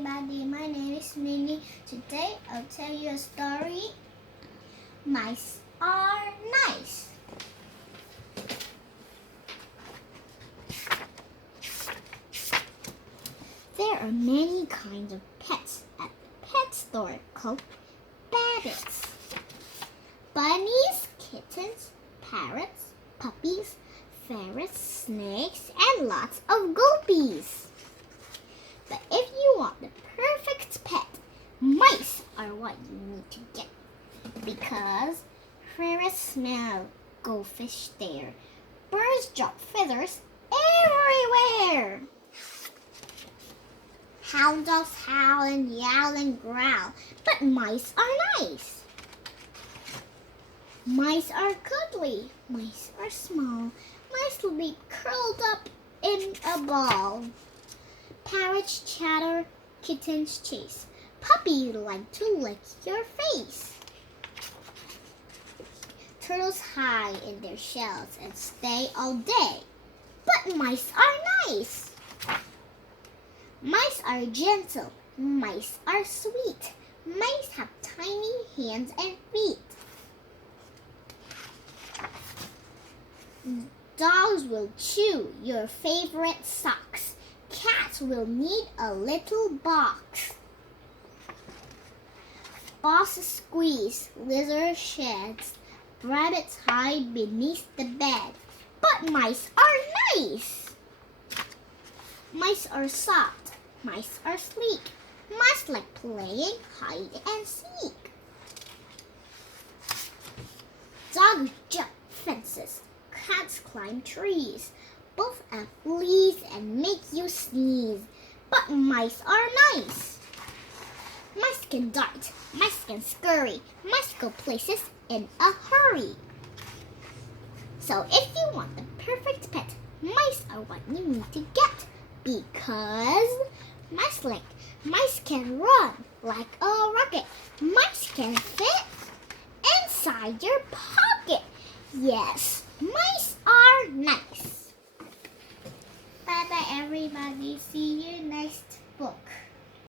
everybody, my name is Minnie. Today I'll tell you a story. Mice are nice. There are many kinds of pets at the pet store called babbits. Bunnies, kittens, parrots, puppies, ferrets, snakes, and lots of guppies. But if you want the perfect pet, mice are what you need to get. Because ferrets smell goldfish stare. Birds drop feathers everywhere. Hound dogs howl and yowl and growl, but mice are nice. Mice are cuddly, mice are small, mice will be curled up in a ball. Parrots chatter, kittens chase, puppies like to lick your face. Turtles hide in their shells and stay all day, but mice are nice. Mice are gentle, mice are sweet, mice have tiny hands and feet. Dogs will chew your favorite socks. Cats will need a little box. Moths squeeze, lizards sheds, rabbits hide beneath the bed. But mice are nice. Mice are soft, mice are sleek. Mice like playing hide and seek. Dogs jump fences, cats climb trees. Both have fleas and make you sneeze. But mice are nice. Mice can dart, mice can scurry, mice go places in a hurry. So if you want the perfect pet, mice are what you need to get. Because mice can run like a rocket. Mice can fit inside your pocket. Yes, mice are nice. Bye bye everybody. See you next time.